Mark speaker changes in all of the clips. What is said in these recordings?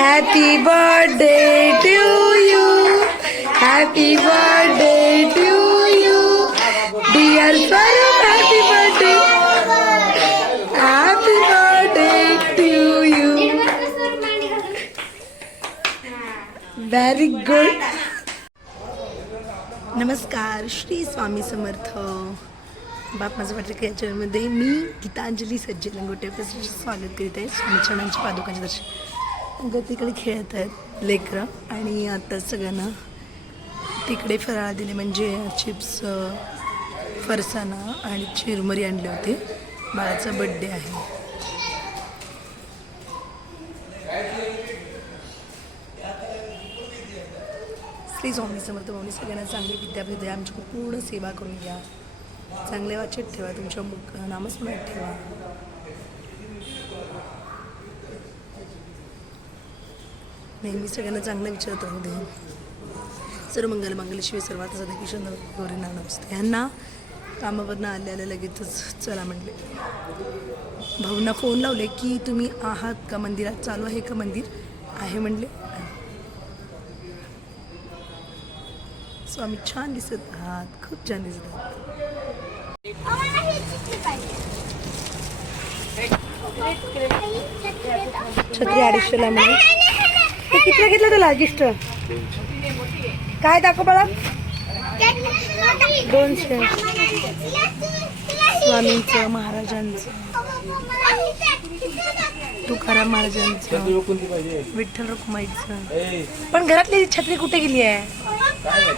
Speaker 1: Happy birthday to you happy birthday to you dear Swaroop happy birthday happy birthday to you very good नमस्कार श्री स्वामी समर्थ. बाप माझं वाटतं की याच्यामध्ये मी गीतांजली सज्जे लंगोटे स्वागत करीत आहे. स्वामी चरणांच्या पादुकांच्या दर्शन. तिकडे खेळत आहेत लेकरं. आणि आता सगळ्यांना तिकडे फराळ दिले म्हणजे चिप्स फरसाणा आणि चिरमुरी आणले होते. बाळाचा बड्डे आहे. श्री स्वामी समर्थ भाऊनी सगळ्यांना चांगली विद्यापीठ द्या आमची पूर्ण सेवा करून घ्या. चांगले वाचत ठेवा तुमच्या मुख नामस्मरणात ठेवा. नेहमी सगळ्यांना चांगलं विचारत राहू दे. सर्व मंगल मंगलशिवाय सर्वात सध्या किशन गौरी नमस्ते. ह्यांना कामावरनं आल्याला लगेचच चला म्हणले. भाऊंना फोन लावले की तुम्ही आहात का मंदिरात? चालू आहे का मंदिर? आहे म्हणले. स्वामी छान दिसत आहात खूप छान दिसत आहात. छत्री अडीचशेला म्हणून. ते कितीला घेतलं तुला गिफ्ट काय दाखव बाळा. दोनशे स्वामींचं महाराजांचं. तुकाराम महाराजांचं. विठ्ठल रुक्माईचं. पण घरातली छत्री कुठे गेली आहे?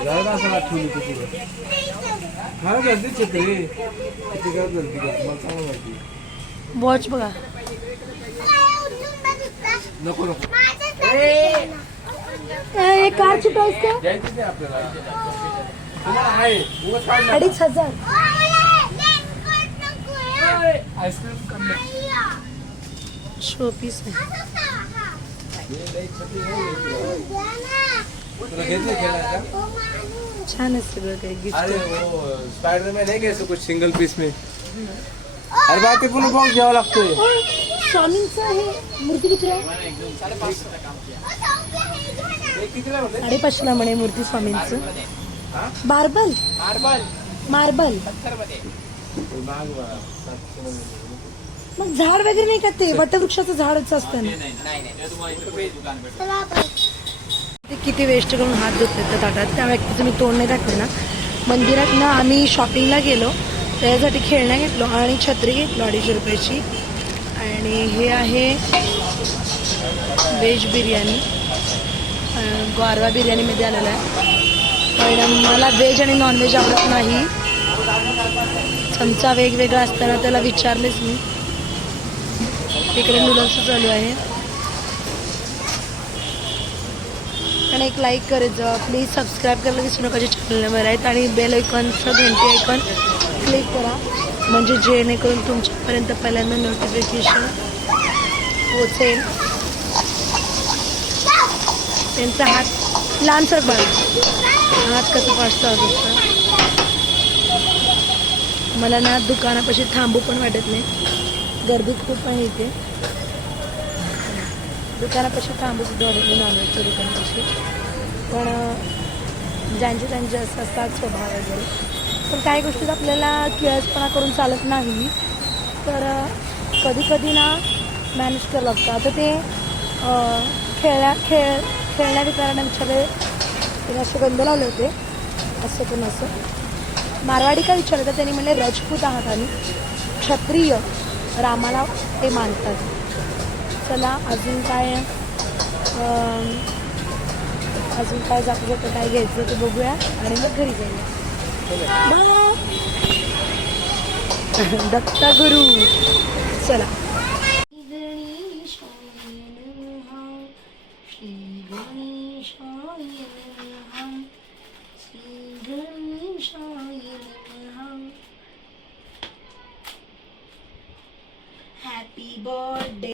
Speaker 2: झालं असं आठवली किती मला गलती छत्री किती काय गलती करते मला चांगलं माहिती
Speaker 1: वॉच बघा
Speaker 2: नको नको.
Speaker 1: ए, कारची प्राइस काय
Speaker 2: द्यायची नाही आपल्याला. तुम्हाला आहे. उगाच काढ
Speaker 1: अडीच हजार.
Speaker 2: आईस्क्रीम कमी.
Speaker 1: शो पीस आहे.
Speaker 2: तुला घेतलं खेळायला?
Speaker 1: छान आहे सगळं काही
Speaker 2: अरे
Speaker 1: गिफ्ट
Speaker 2: वो स्पाइडरमैन है कैसे कुछ सिंगल पीस में. अरे बात ते पुन्हा बॉक्स घ्यावा लागतोय.
Speaker 1: स्वामींचं आहे? मूर्ती किती आहे? साडेपाचशेला म्हणे मूर्ती स्वामींचं. मार्बल? मार्बल. मग झाड वगैरे नाही का ते? वटवृक्षाचं झाडच असतं ना? ते किती वेस्ट करून हात धुतले त्या ताटात. त्या व्यक्तीचं मी तोंड नाही टाकलं ना. मंदिरात ना आम्ही शॉपिंगला गेलो. त्याच्यासाठी खेळण्या घेतलो आणि छत्री घेतलो अडीचशे रुपयाची. आणि हे आहे व्हेज बिर्याणी गारवा बिर्याणीमध्ये आलेला आहे. पण मला व्हेज आणि नॉनव्हेज आवडत नाही. चमचा वेगवेगळा असताना त्याला विचारलेच मी. तिकडे नूडल्स चालू आहे. आणि एक लाईक करायचं प्लीज सबस्क्राईब करायला विसरू नका जे चॅनलवर आहेत. आणि बेल ऐकॉनचं घंटी ऐकॉन क्लिक करा. म्हणजे जेणेकरून तुमच्यापर्यंत पहिल्यांदा नोटिफिकेशन पोचेल त्यांचा हात लहानसर बघ. हात कसं फास्ट असतं. मला ना दुकानापाशी थांबू पण वाटत नाही. गर्दी खूप आहे इथे. दुकानापाशी थांबू सुद्धा वाटत नाही नॉनव्हेजच्या दुकानापाशी. पण ज्यांचे त्यांचे असतात स्वभाव वगैरे. पण काही गोष्टीत आपल्याला किळसपणा करून चालत नाही. तर कधी कधी ना मॅनेज करावं लागतं. आता ते अं, खेळण्या खेळ खेळण्या विकारांना विचारले त्याने असे गंध लावले होते. असं पण असं. मारवाडी का विचारलं तर त्यांनी म्हणले राजपूत आहात आणि क्षत्रिय रामाला ते मानतात. चला अजून काय अजून काय जातं जातं काय घ्यायचं ते बघूया आणि मग घरी जाऊया. Bye. दत्ता गुरु चला हॅपी बर्थडे